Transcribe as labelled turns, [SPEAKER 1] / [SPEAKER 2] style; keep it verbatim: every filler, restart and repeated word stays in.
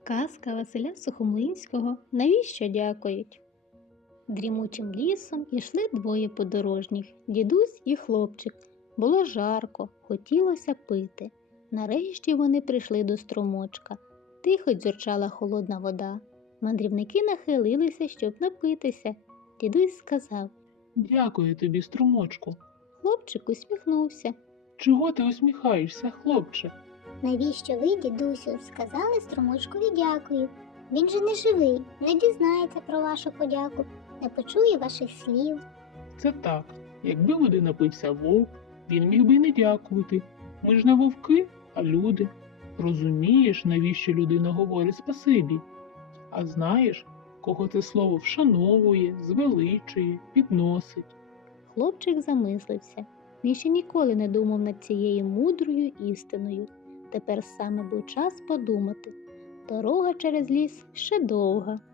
[SPEAKER 1] Казка Василя Сухомлинського «Навіщо дякують?». Дрімучим лісом ішли двоє подорожніх – дідусь і хлопчик. Було жарко, хотілося пити. Нарешті вони прийшли до струмочка. Тихо дзюрчала холодна вода. Мандрівники нахилилися, щоб напитися. Дідусь сказав:
[SPEAKER 2] «Дякую тобі, струмочку».
[SPEAKER 1] Хлопчик усміхнувся.
[SPEAKER 2] «Чого ти усміхаєшся, хлопче?»
[SPEAKER 3] Навіщо ви, дідусю, сказали струмочкові дякую? Він же не живий, не дізнається про вашу подяку, не почує ваших слів.
[SPEAKER 2] «Це так. Якби води напився вовк, він міг би й не дякувати. Ми ж не вовки, а люди. Розумієш, навіщо людина говорить спасибі? А знаєш, кого це слово вшановує, звеличує, підносить?»
[SPEAKER 1] Хлопчик замислився. Він ще ніколи не думав над цією мудрою істиною. Тепер саме був час подумати. Дорога через ліс ще довга.